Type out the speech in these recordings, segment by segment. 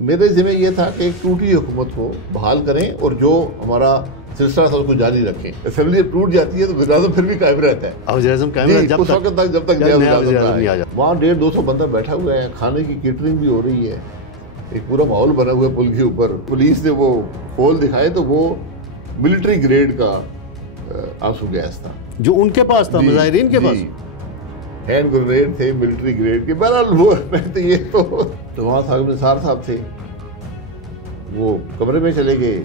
मेरे ज़िम्मे ये था कि एक टूटी हुकूमत को बहाल करें और जो हमारा सिलसिला था उसको जारी रखें। असेंबली टूट जाती है तो वज़ीर-ए-आज़म फिर भी कायम रहता है। अब वज़ीर-ए-आज़म कायम रहता है उस वक्त तक जब तक नया वज़ीर-ए-आज़म नहीं आ जाता। वहाँ 150-200 बंदा बैठा हुआ है, खाने की केटरिंग भी हो रही है, एक पूरा माहौल बना हुआ है पुल के ऊपर। पुलिस ने वो पोल दिखाए तो वो मिलिट्री ग्रेड का आंसू गैस था जो उनके पास था, मुजाहिरीन के पास हैंड ग्रेनेड थे मिलिट्री ग्रेड के। बहरहाल वो मैं तो ये तो वहाँ साहब निसार साहब थे, वो कमरे में चले गए,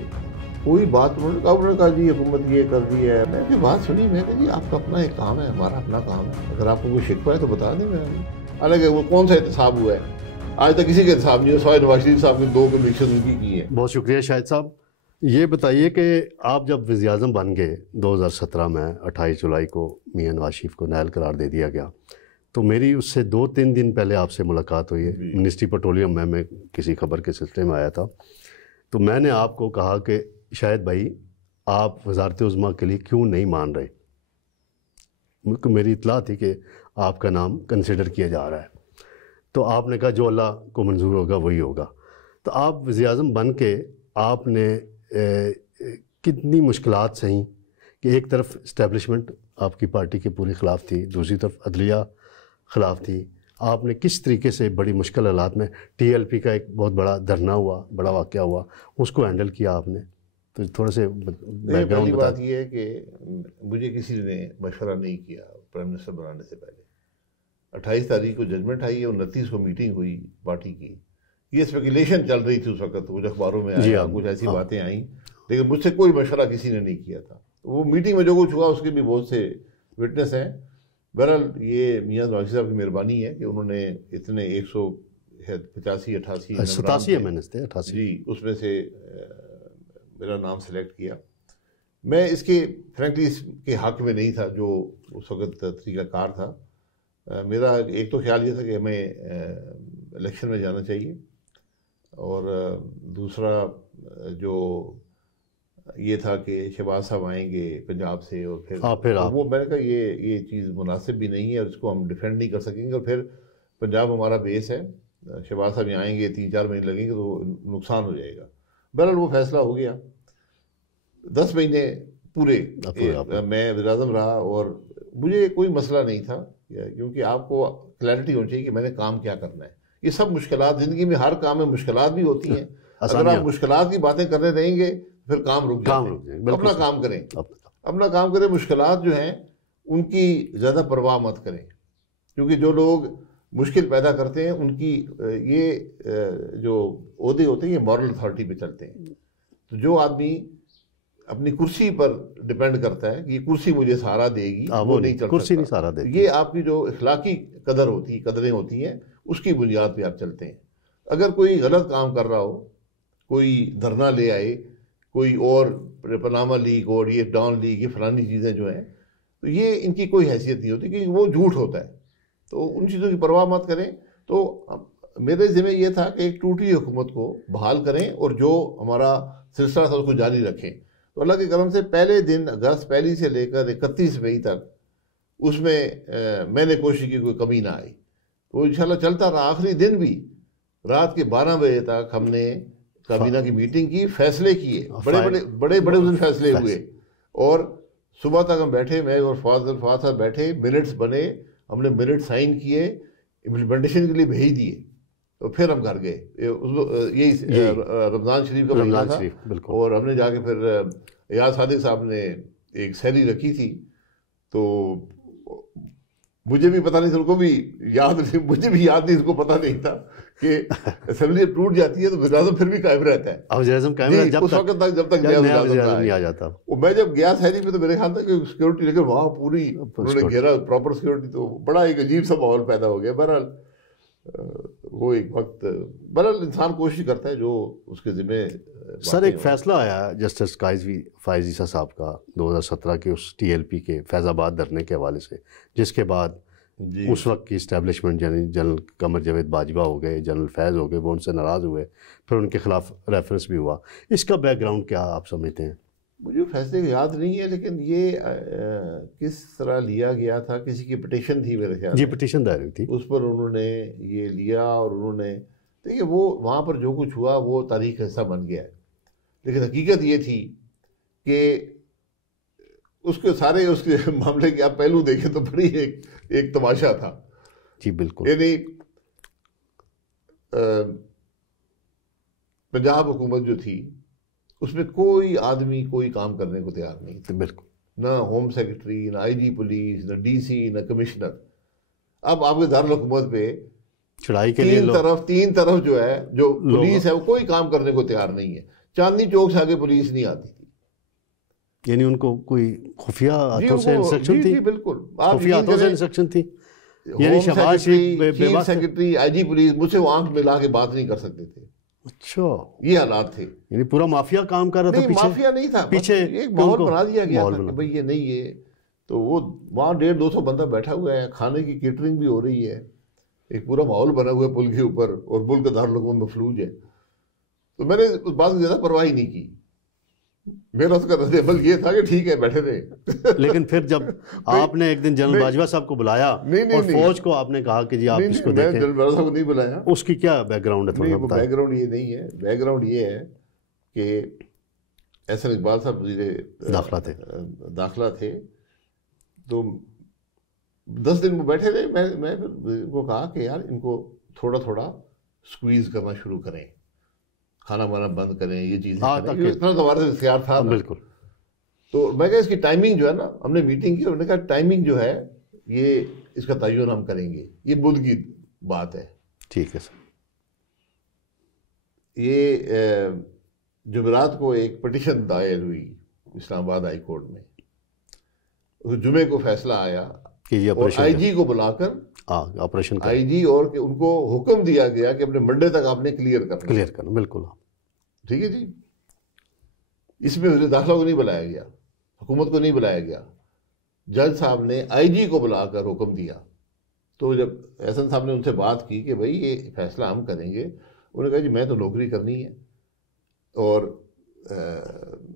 कोई बात उन्होंने कहा जी हुकूमत ये कर दी है। मैं भी बात सुनी, मैं कहा जी आपका अपना एक काम है, हमारा अपना काम है, अगर आपको कोई शिकवा है तो बता दें। मैं हालांकि वो कौन सा एहतसाब हुआ है, आज तक किसी का एहतसाब नहीं हुआ, सवाए नवाज शरीफ साहब ने 2 कन्विक्शन उनकी की है। बहुत शुक्रिया शाहिद साहब। ये बताइए कि आप जब वज़ीर-ए-आज़म बन गए 2017 में 28 जुलाई को मियां नवाज शरीफ को नाअहल करार दे दिया गया, तो मेरी उससे 2-3 दिन पहले आपसे मुलाकात हुई है। मिनिस्ट्री पेट्रोलियम में मैं किसी खबर के सिलसिले में आया था, तो मैंने आपको कहा कि शायद भाई आप वज़ारत उज़्मा के लिए क्यों नहीं मान रहे। मुझको मेरी इत्तला थी कि आपका नाम कंसिडर किया जा रहा है, तो आपने कहा जो अल्लाह को मंजूर होगा वही होगा। तो आप वज़ीर-ए-आज़म बन के आपने कितनी मुश्किलात सही कि एक तरफ इस्टेब्लिशमेंट आपकी पार्टी के पूरी ख़िलाफ़ थी, दूसरी तरफ अदलिया ख़िलाफ़ थी। आपने किस तरीके से बड़ी मुश्किल हालात में TLP का एक बहुत बड़ा धरना हुआ, बड़ा वाक़या हुआ, उसको हैंडल किया आपने, तो थोड़ा से बैकग्राउंड बता। बात ये है कि मुझे किसी ने मशवरा नहीं किया प्राइम मिनिस्टर बनाने से पहले। 28 तारीख को जजमेंट आई है, 29 को मीटिंग हुई पार्टी की। ये स्पेकुलेशन चल रही थी उस वक्त, कुछ अखबारों में आया, कुछ ऐसी बातें आई, लेकिन मुझसे कोई मशवरा किसी ने नहीं किया था। वो मीटिंग में जो कुछ हुआ उसके भी बहुत से विटनेस हैं। बहरहाल ये मियां नवाज साहब की मेहरबानी है कि उन्होंने इतने 185-88 87 जी उसमें से मेरा नाम सेलेक्ट किया। मैं इसके फ्रेंकली इसके हक में नहीं था जो उस वक्त तरीक़ाकार था। मेरा एक तो ख्याल ये था कि हमें इलेक्शन में जाना चाहिए, और दूसरा जो ये था कि शहबाज साहब आएंगे पंजाब से और फिर वो मैंने कहा ये चीज़ मुनासिब भी नहीं है और इसको हम डिफेंड नहीं कर सकेंगे, और फिर पंजाब हमारा बेस है, शहबाज साहब यहाँ आएंगे 3-4 महीने लगेंगे तो नुकसान हो जाएगा। बहरहाल वो फैसला हो गया। 10 महीने पूरे मैं वज़ीर-ए-आज़म रहा और मुझे कोई मसला नहीं था, क्योंकि आपको क्लैरिटी होनी चाहिए कि मैंने काम क्या करना है। ये सब मुश्किलात ज़िंदगी में, हर काम में मुश्किलात भी होती हैं। अगर आप मुश्किलात की बातें करने रहेंगे फिर काम रुक जाते हैं। अपना काम करें, अपना काम करें। मुश्किलात जो हैं उनकी ज़्यादा परवाह मत करें, क्योंकि जो लोग मुश्किल पैदा करते हैं उनकी ये जो ओहदे होते हैं ये मॉरल अथॉरिटी पे चलते हैं। तो जो आदमी अपनी कुर्सी पर डिपेंड करता है कि ये कुर्सी मुझे सहारा देगी, वो नहीं चल कुर्सी नहीं सहारा देगी। ये आपकी जो इखलाकी कदरें होती हैं उसकी बुनियाद पे आप चलते हैं। अगर कोई गलत काम कर रहा हो, कोई धरना ले आए, कोई और पनामा लीग और ये डॉन लीग, ये फलानी चीज़ें जो हैं, तो ये इनकी कोई हैसियत नहीं होती, क्योंकि वो झूठ होता है। तो उन चीज़ों की परवाह मत करें। तो मेरे ज़िम्मे ये था कि एक टूटी हुकूमत को बहाल करें और जो हमारा सिलसिला था उसको जारी रखें। तो अल्लाह के करम से पहले दिन अगस्त 1 से लेकर 31 मई तक उसमें मैंने कोशिश की कोई कमी ना आई। तो इंशाल्लाह चलता रहा। आखिरी दिन भी रात के 12 बजे तक हमने काबीना की मीटिंग की, फैसले किए, बड़े उस दिन फैसले हुए, और सुबह तक हम बैठे, मैं और फवाद साहब बैठे, मिनट्स बने, हमने मिनट साइन किए, इम्प्लीमेंटेशन के लिए भेज दिए, तो फिर हम घर गए। यही रमज़ान शरीफ का महीना था, और हमने जाके फिर याद सादिक साहब ने एक सैली रखी थी, तो मुझे भी पता नहीं था, उनको भी याद नहीं, मुझे भी याद नहीं, उसको पता नहीं था कि असेंबली टूट जाती है तो वज़ीर-ए-आज़म फिर भी कायम रहता है। उस वक्त तक जब तक नहीं आ जाता। मैं जब गया शहरी पे तो मेरे ख्याल था कि सिक्योरिटी, लेकिन वहाँ पूरी उन्होंने घेरा, प्रॉपर सिक्योरिटी, तो बड़ा एक अजीब सा माहौल पैदा हो गया। बहरहाल वो एक वक्त, बहरहाल इंसान कोशिश करता है जो उसके ज़िम्मे। सर एक फ़ैसला आया जस्टिस फ़ाइज़ ईसा साहब का 2017 के उस TLP के फैज़ाबाद धरने के हवाले से, जिसके बाद उस वक्त की इस्टेब्लिशमेंट जनरल कमर जावेद बाजवा हो गए, जनरल फैज़ हो गए, वो उनसे नाराज़ हुए, फिर उनके ख़िलाफ़ रेफरेंस भी हुआ। इसका बैकग्राउंड क्या आप समझते हैं? मुझे फैसले याद नहीं है, लेकिन ये किस तरह लिया गया था, किसी की पिटीशन थी मेरे ख्याल जी, पिटीशन दायर हुई थी, उस पर उन्होंने ये लिया और उन्होंने देखिए वो वहाँ पर जो कुछ हुआ वो तारीख का हिस्सा बन गया है, लेकिन हकीकत ये थी कि उसके सारे उसके मामले के आप पहलू देखें तो बड़ी एक तमाशा था। जी बिल्कुल। यानी पंजाब हुकूमत जो थी उसमें कोई आदमी कोई काम करने को तैयार नहीं था, बिल्कुल, ना होम सेक्रेटरी, ना आईजी पुलिस, ना डीसी, ना कमिश्नर। अब आपके दारुल हुकूमत पे चढ़ाई के लिए तीन तरफ जो है, जो पुलिस है वो कोई काम करने को तैयार नहीं है। चांदनी चौक से आगे पुलिस नहीं आती थी, यानी उनको कोई खुफिया हाथों से इंस्ट्रक्शन थी। बिल्कुल, खुफिया हाथों से इंस्ट्रक्शन थी। यानी Shahbaz chief secretary, IG police मुझसे वो आंख मिला के बात नहीं कर सकते थे। अच्छा, ये हालात थे। यानी पूरा माफिया काम कर रहा था पीछे। माफिया नहीं था, पीछे एक माहौल बना दिया गया था कि भाई ये नहीं है। तो वो वहाँ 150-200 बंदा बैठा हुआ है, खाने की केटरिंग भी हो रही है, एक पूरा माहौल बना हुआ है पुल के ऊपर, और पुल का दारुल हुकूमत मफलूज है। तो मैंने उस बात की ज्यादा परवाह ही नहीं की। मेरा उसका रद्द-ए-अमल ये था कि ठीक है बैठे रहे। लेकिन फिर जब आपने एक दिन जनरल बाजवा साहब को बुलाया और फौज को आपने कहा कि जी आप इसको देखें, मैंने जनरल बाजवा साहब को नहीं बुलाया। उसकी क्या बैकग्राउंड है, थोड़ा बताएं। बैकग्राउंड ये नहीं है, बैकग्राउंड ये है कि एहसन इकबाल साहब वज़ीर दाखिला थे। तो 10 दिन वो बैठे रहे। मैं उनको कहा कि यार इनको थोड़ा थोड़ा स्क्वीज करना शुरू करें, खाना वाना बंद करें, ये चीज़ें करें। इतना तो हमारे इख्तियार था। बिल्कुल। तो मैं कहा इसकी टाइमिंग जो है ना, हमने मीटिंग की, हमने कहा टाइमिंग जो है ये इसका तयन हम करेंगे, ये बुध की बात है। ठीक है सर। ये जुमेरात को एक पिटीशन दायर हुई इस्लामाबाद हाई कोर्ट में। उस जुमे को फैसला आया कि और आईजी को बुलाकर ऑपरेशन आईजी और उनको हुक्म दिया गया कि अपने मंडे तक आपने क्लियर करना। बिल्कुल ठीक है जी। इसमें वज़ीर दाखिला को नहीं बुलाया गया, हुकूमत को नहीं बुलाया गया, जज साहब ने आईजी को बुलाकर हुक्म दिया। तो जब एहसन साहब ने उनसे बात की कि भाई ये फैसला हम करेंगे, उन्होंने कहा जी मैं तो नौकरी करनी है और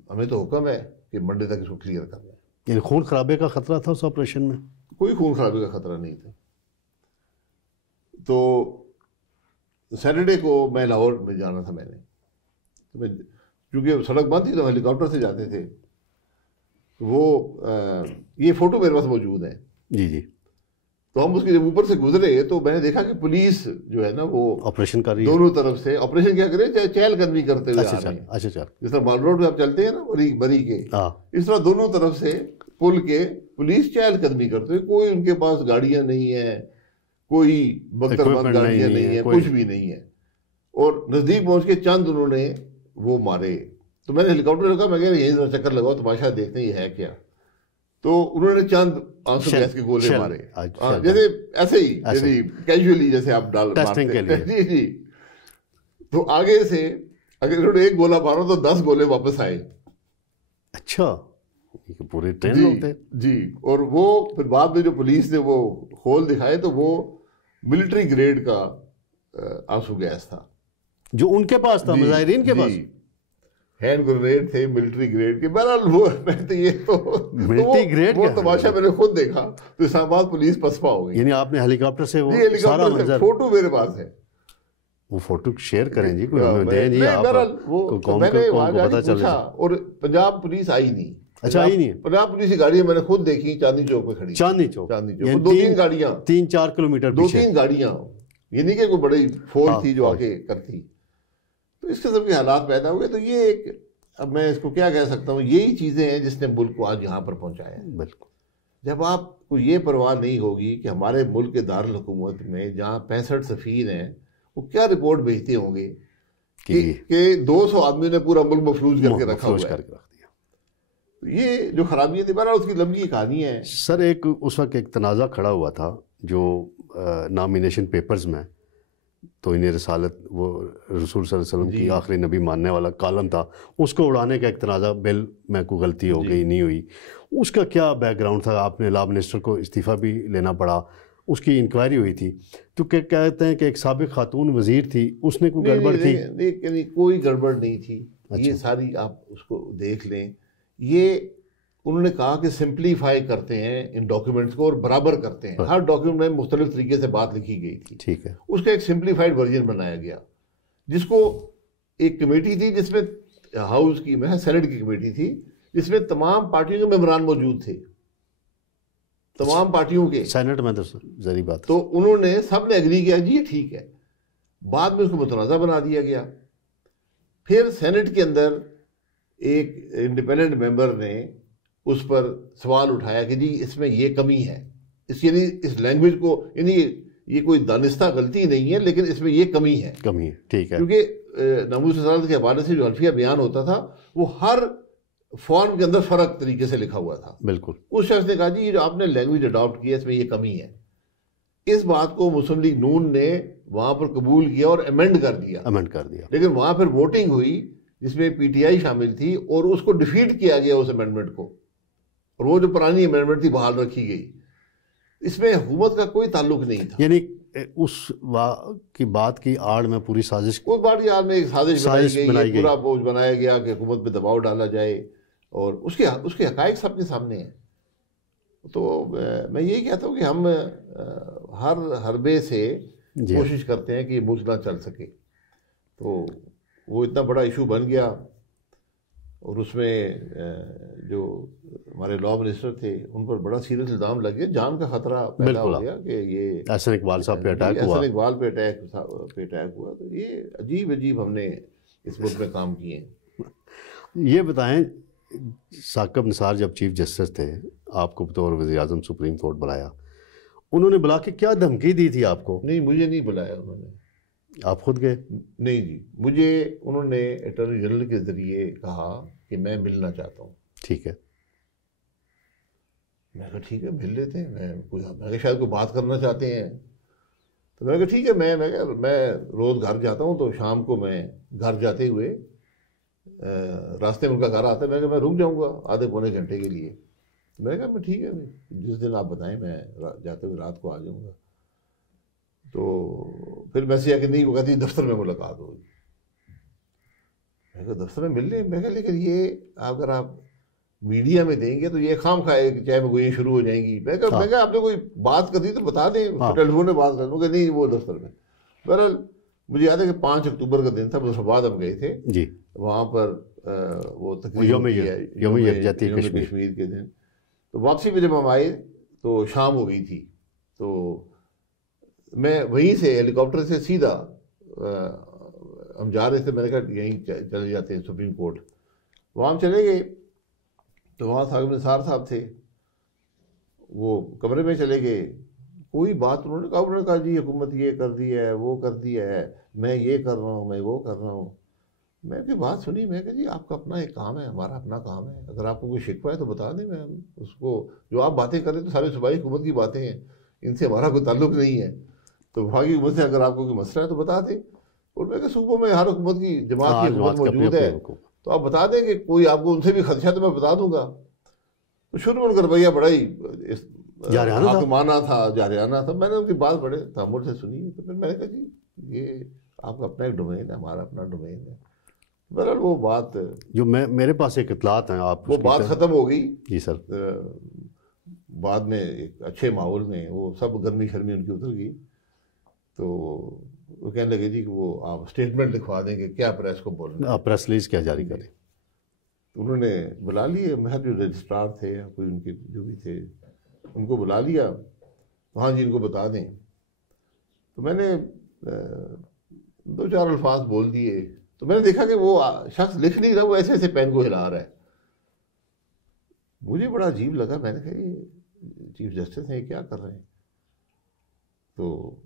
हमें तो हुक्म है कि मंडे तक इसको क्लियर करना है। यानी खून खराबे का खतरा था उस ऑपरेशन में? कोई खून खराबे का खतरा नहीं था। तो सैटरडे को मैं लाहौर में जाना था मैंने, तो मैं क्योंकि सड़क बंद थी तो हेलीकॉप्टर से जाते थे। वो ये फोटो मेरे पास मौजूद है। जी जी। तो हम उसके जब ऊपर से गुजरे तो मैंने देखा कि पुलिस जो है ना वो ऑपरेशन कर रही है, दोनों तरफ से ऑपरेशन क्या करे, चहलकदमी करते हुए आ रहे हैं। अच्छा। जिस तरह माल रोड पे आप चलते हैं ना बरी के, इस तरह दोनों तरफ से पुल के पुलिस चहलकदमी करते हुए। कोई उनके पास गाड़ियां नहीं है, कोई बख्तरबंद गाड़ियां नहीं है, कुछ भी नहीं है। और नजदीक पहुंच के चंद उन्होंने वो मारे। तो मैंने हेलीकॉप्टर लगा, मैं कह रहा यही चक्कर लगाओ तमाशा देखते हैं ये है क्या। तो उन्होंने चंद आंसू गैस के गोले मारे, जैसे ऐसे ही जैसे कैजुअली जैसे आप मारते हैं। जी जी। तो आगे से अगर उन्होंने एक गोला मारा तो 10 गोले वापस आए। अच्छा, पूरे ट्रेन होते जी। और वो फिर बाद में जो पुलिस ने वो होल दिखाए तो वो मिलिट्री ग्रेड का आंसू गैस था जो उनके पास था, मुजाहिरीन के पास। हैंड ग्रेनेड थे मिलिट्री ग्रेड के। बहरहाल वो तो ये मिलिट्री ग्रेड वो तमाशा मैंने खुद देखा तो इस्लामाबाद पुलिस पसपा हो गई। यानी आपने हेलीकॉप्टर से वो सारा मंजर, फोटो मेरे पास है। वो फोटो शेयर करें जी, कोई हमें दें जी। आप मैंने वहां जाके पूछा और पंजाब पुलिस आई नहीं। अच्छा, आई नहीं। पंजाब पुलिस की गाड़ियां मैंने खुद देखी चांदनी चौक पे खड़ी। चांदनी चौक 2-3 गाड़ियां, 3-4 किलोमीटर 2-3 गाड़ियां, ये नहीं कि कोई बड़ी फौज थी जो आके करती। तो इस किस्म के हालात पैदा हुए। तो ये एक, अब मैं इसको क्या कह सकता हूँ, यही चीजें हैं जिसने मुल्क को आज यहाँ पर पहुंचाया है। बिल्कुल। जब आपको ये परवाह नहीं होगी कि हमारे मुल्क के दारुल हुकूमत में जहाँ 65 सफ़ीर हैं वो क्या रिपोर्ट भेजते होंगे कि 200 आदमी ने पूरा मुल्क मफलूज करके रखा हुआ है। ये जो खराबियाँ थी, बहरहाल उसकी लंबी कहानी है। सर एक उस वक्त एक तनाज़ा खड़ा हुआ था जो नॉमिनेशन पेपर्स में, तो इन्हें रसालत वो रसूल सल्लल्लाहु अलैहि वसल्लम की आखिरी नबी मानने वाला कॉलम था, उसको उड़ाने का एक तनाज़ा, बिल में कोई गलती हो गई नहीं हुई, उसका क्या बैकग्राउंड था? आपने लॉ मिनिस्टर को इस्तीफ़ा भी लेना पड़ा, उसकी इंक्वायरी हुई थी। तो क्या कहते हैं कि एक साबिक खातून वज़ीर थी, उसने कोई गड़बड़ थी? नहीं, कोई गड़बड़ नहीं थी। ये सारी आप उसको देख लें। ये उन्होंने कहा कि सिंप्लीफाई करते हैं इन डॉक्यूमेंट्स को और बराबर करते हैं। हर डॉक्यूमेंट में मुख्तलिफ तरीके से बात लिखी गई थी, ठीक है, उसका एक सिंप्लीफाइड वर्जन बनाया गया। जिसको एक कमेटी थी जिसमें हाउस की मैं सेनेट की कमेटी थी जिसमें तमाम पार्टियों के मेंबरान मौजूद थे, तमाम पार्टियों के। सेनेट में तो जरी बात, तो उन्होंने सब ने एग्री किया जी ये ठीक है। बाद में उसको मुतनाज़ा बना दिया गया। फिर सेनेट के अंदर एक इंडिपेंडेंट मेंबर ने उस पर सवाल उठाया कि जी इसमें ये कमी है, यानी इस लैंग्वेज को, यानी ये कोई दानिस्ता गलती नहीं है लेकिन इसमें ये कमी है, ठीक है। क्योंकि नामूस रसालत के हवाले से जो हल्फिया बयान होता था वो हर फॉर्म के अंदर फ़र्क तरीके से लिखा हुआ था। बिल्कुल। उस शख्स ने कहा जी ये जो आपने लैंग्वेज अडॉप्ट किया इसमें ये कमी है। इस बात को मुस्लिम लीग नून ने वहाँ पर कबूल किया और अमेंड कर दिया। लेकिन वहाँ फिर वोटिंग हुई जिसमें पीटीआई शामिल थी और उसको डिफीट किया गया उस अमेंडमेंट को, और वो जो पुरानी अमेंडमेंट थी बहाल रखी गई। इसमें हुकूमत का कोई ताल्लुक नहीं था, यानी उस की बात की आड़ में पूरी साजिश, उस बात की आड़ में एक साजिश बनाई गई, पूरा बोझ बनाया गया कि हुकूमत पे दबाव डाला जाए, और उसके हकायक सबके सामने हैं। तो मैं यही कहता हूँ कि हम हर हरबे से कोशिश करते हैं कि मुल्क ना चल सके। तो वो इतना बड़ा इशू बन गया, और उसमें जो हमारे लॉ मिनिस्टर थे उन पर बड़ा सीरियस इल्ज़ाम लग गया, जान का खतरा पैदा हो गया कि ये एहसन इकबाल साहब पे अटैक हुआ, एहसन इकबाल पे अटैक हुआ। तो ये अजीब हमने इस मुल्क में काम किए। ये बताएं, साकिब निसार जब चीफ जस्टिस थे, आपको बतौर वज़ीर-ए-आज़म सुप्रीम कोर्ट बुलाया, उन्होंने बुला के क्या धमकी दी थी आपको? नहीं, मुझे नहीं बुलाया उन्होंने। आप खुद गए? नहीं जी, मुझे उन्होंने अटॉर्नी जनरल के ज़रिए कहा कि मैं मिलना चाहता हूँ। ठीक है। मैं कहा ठीक है मिल लेते हैं, मैं शायद कोई बात करना चाहते हैं। तो मैंने कहा ठीक है, मैं रोज़ घर जाता हूँ, तो शाम को मैं घर जाते हुए रास्ते में उनका घर आता है, मैंने कहा मैं रुक जाऊँगा आधे पौने घंटे के लिए। मैंने कहा मैं ठीक है, जिस दिन आप बताएं मैं जाते हुए रात को आ जाऊँगा। तो फिर मैसेज आके नहीं, वो कहती दफ्तर में मुलाकात होगी। मैं कहा दफ्तर में मिल लें? मैं कहा लेकिन ये अगर आप मीडिया में देंगे तो ये खाम खाए चाहे में गोलियाँ शुरू हो जाएंगी। मैं कहा आपने कोई बात कर दी तो बता दें, टेलीफोन में बात कर लूँगा। नहीं, वो दफ्तर में। बहरहाल मुझे याद है कि 5 अक्टूबर का दिन था, मुजफ्फराबाद हम गए थे जी। वहाँ पर वो तकरीब कश्मीर के दिन। तो वापसी में जब हम आए तो शाम हो गई थी। तो मैं वहीं से हेलीकॉप्टर से सीधा हम जा रहे थे, मैंने कहा यहीं चले जाते हैं सुप्रीम कोर्ट। वहाँ हम चले गए तो वहाँ साकिब निसार साहब थे, वो कमरे में चले गए। कोई बात उन्होंने कहा जी हुकूमत ये कर दी है, वो कर दिया है, मैं ये कर रहा हूँ, मैं वो कर रहा हूँ। मैं भी बात सुनी, मैं कहा जी आपका अपना एक काम है, हमारा अपना काम है, अगर आपको कोई शिकवा है तो बता दें। मैं उसको, जो आप बातें कर रहे तो सारी सूबाई हुकूमत की बातें हैं, इनसे हमारा कोई ताल्लुक नहीं है। तो वफाकी हुकूमत से अगर आपको कोई मसला है तो बता दें। और मैं कहा सूबों में हर हुकूमत की जमात की हुकूमत मौजूद है, तो आप बता दें कि कोई आपको उनसे भी खदशा तो मैं बता दूंगा। तो शुरू में उनका रवैया बड़ा ही हाकिमाना था, जारियाना था। मैंने उनकी बात बड़े तामुल से सुनी। तो फिर मैंने कहा जी ये आपका अपना एक डोमेन है, हमारा अपना डोमेन है। बहरहाल वो बात जो मेरे पास एक इतलात है, आप वो बात ख़त्म हो गई जी सर। बाद में एक अच्छे माहौल में वो सब गर्मी शर्मी उनकी उतर गई। तो वो कहने लगे जी कि वो आप स्टेटमेंट लिखवा देंगे, क्या प्रेस को बोलना, आप प्रेस रिलीज क्या जारी करें। तो उन्होंने बुला लिए, महज जो रजिस्ट्रार थे या कोई उनके जो भी थे उनको बुला लिया। तो हाँ जी इनको बता दें। तो मैंने 2-4 अल्फाज बोल दिए। तो मैंने देखा कि वो शख्स लिख नहीं रहा, वो ऐसे ऐसे पेन को हिला रहा है। मुझे बड़ा अजीब लगा। मैंने कहा ये चीफ जस्टिस हैं, क्या कर रहे हैं। तो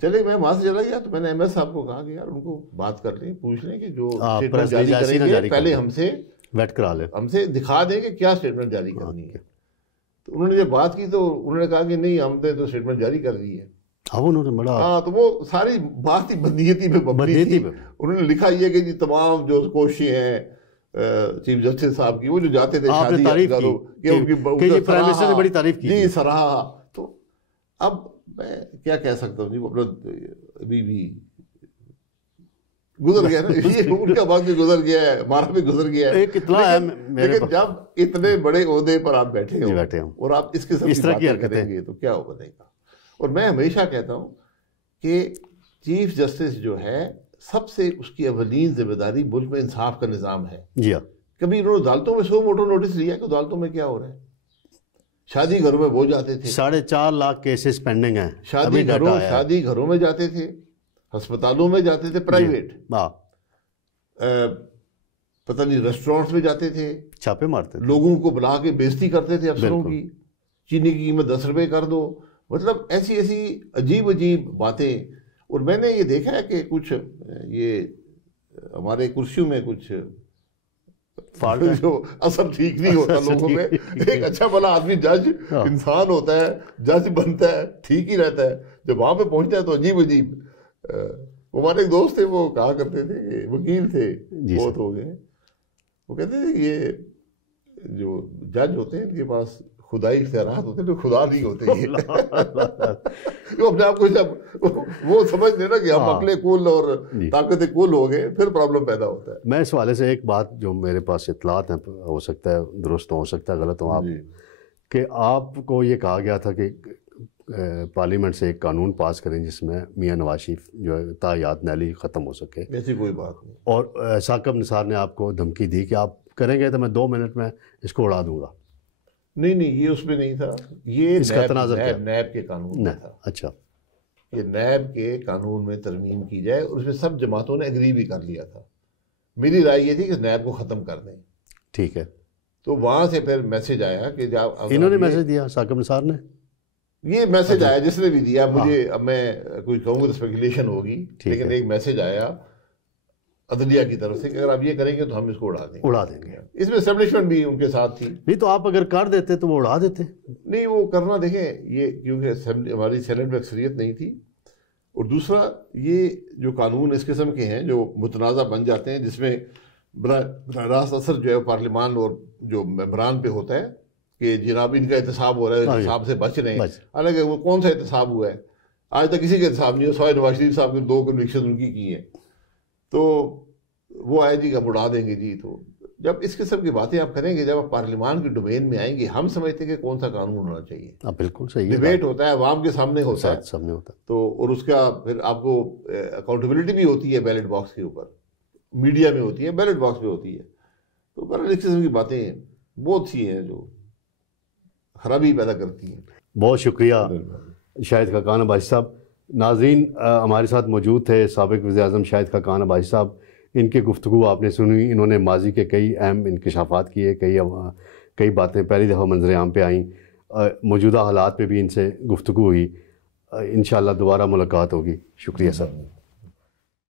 चले मैं वहाँ से चला गया। तो मैंने एमएस साहब को कहा कि यार उनको बात कर लें, पूछ लें कि जो स्टेटमेंट जारी करेंगे पहले हमसे वेट करा ले, हमसे दिखा दें कि क्या स्टेटमेंट जारी करनी है। तो उन्होंने जब बात की तो उन्होंने कहा कि नहीं हमने तो स्टेटमेंट जारी कर दी है। अब उन्होंने बड़ा, हाँ, तो वो सारी बात ही बदनीयती पे मबनी थी। उन्होंने लिखा ये कि जी तमाम जो कोशिशें हैं चीफ जस्टिस साहब की, वो जो जाते थे शादी उनकी बड़ी तारीफ की जी, सराहा। तो अब मैं क्या कह सकता हूँ जी, वो अपना अभी भी गुजर गया ना, ये उनका वक्त भी गुजर गया है, हमारा भी गुजर गया है। लेकिन जब इतने बड़े ओहदे पर आप बैठे हो और आप इसके साथ इस तरह की करेंगे तो क्या हो बनेगा। और मैं हमेशा कहता हूँ कि चीफ जस्टिस जो है सबसे उसकी अवलीन जिम्मेदारी मुल्क में इंसाफ का निज़ाम है। जी हाँ। कभी इन्होंने अदालतों में 100 मोटर नोटिस लिया कि अदालतों में क्या हो रहा है? शादी घरों में वो जाते थे, 4.5 लाख केसेस पेंडिंग हैं। शादी घरों में जाते थे, अस्पतालों में जाते थे, प्राइवेट, पता नहीं रेस्टोरेंट्स में जाते थे, छापे मारते थे, लोगों को बुला के बेइज्जती करते थे अफसरों की, चीनी की कीमत 10 रुपए कर दो, मतलब ऐसी ऐसी अजीब अजीब बातें। और मैंने ये देखा है कि कुछ ये हमारे कुर्सियों में कुछ जो असर ठीक नहीं होता लोगों में। एक अच्छा भला आदमी जज इंसान होता है, जज बनता है, ठीक ही रहता है, जब वहां पे पहुंचता है तो अजीब अजीब। हमारे एक दोस्त थे, वो कहा करते थे, वकील थे, बहुत हो गए, वो कहते थे ये जो जज होते हैं इनके पास खुदाई इख्तियारात होते हैं, तो खुदा नहीं होते ये। तो अपने आप को जब वो समझ लेना कि हम अकले कुल और ताकत कुल हो गए, फिर प्रॉब्लम पैदा होता है। मैं इस हवाले से एक बात जो मेरे पास इत्तलात है, हो सकता है दुरुस्त हो सकता है गलत हो आप, कि आपको ये कहा गया था कि पार्लियामेंट से एक कानून पास करें जिसमें मियां नवाज शरीफ जो है तायात नैली ख़त्म हो सके। ऐसी कोई बात नहीं। और साकिब निसार ने आपको धमकी दी कि आप करेंगे तो मैं 2 मिनट में इसको उड़ा दूंगा। नहीं, ये उसमें नहीं था, ये नैब के कानून में था। अच्छा, ये नैब के कानून में तरमीम की जाए, और उसमें सब जमातों ने एग्री भी कर लिया था। मेरी राय ये थी कि नैब को ख़त्म कर दें। ठीक है। तो वहाँ से फिर मैसेज आया कि जब इन्होंने मैसेज दिया, साकिब निसार ने ये मैसेज आया, जिसने भी दिया, मुझे अब मैं कोई कहूँगा तो स्पेकुलेशन होगी, लेकिन एक मैसेज आया अदलिया की तरफ से कि अगर आप ये करेंगे तो हम इसको उड़ा देंगे। इसमें एस्टेब्लिशमेंट भी उनके साथ थी। नहीं तो आप अगर कर देते तो वो उड़ा देते। नहीं, वो करना, देखें ये क्योंकि हमारी सेनेट में अक्सरियत नहीं थी, और दूसरा ये जो कानून इस किस्म के हैं जो मुतनाज़ा बन जाते हैं, जिसमें बराह रास्त असर जो है पार्लियामान और जो मेंबरान पे होता है कि जनाब इनका एहतसाब हो रहा है, एहतसाब से बच रहे हैं, हालांकि वो कौन सा एहतसाब हुआ है? आज तक किसी का एहतसाब नहीं है। सवाए नवाज शरीफ साहब ने 2 कन्विक्शन उनकी की हैं, तो वो आए जी कब उड़ा देंगे जी। तो जब इस किस्म की बातें आप करेंगे, जब आप पार्लियामान के डोमेन में आएंगे, हम समझते हैं कि कौन सा कानून होना चाहिए। बिल्कुल सही, डिबेट होता है, अवाम के सामने होता है, सामने होता है, तो और उसका फिर आपको अकाउंटेबिलिटी भी होती है बैलेट बॉक्स के ऊपर, मीडिया में होती है, बैलेट बॉक्स में होती है। तो बहरहाल इस किस्म की बातें बहुत सी हैं जो खराबी पैदा करती हैं। बहुत शुक्रिया शाहिद खाकान अब्बासी साहब। नाज़रीन, हमारे साथ मौजूद थे साबिक़ वज़ीर-ए-आज़म शाहिद खाकान अब्बासी साहब। इनकी गुफ्तगू आपने सुनी, इन्होंने माजी के कई अहम इंकशाफात किए, कई बातें पहली दफ़ा मंजर आम पे आईं, मौजूदा हालात पे भी इनसे गुफ्तगू हुई। इंशाअल्लाह दोबारा मुलाकात होगी। शुक्रिया सर।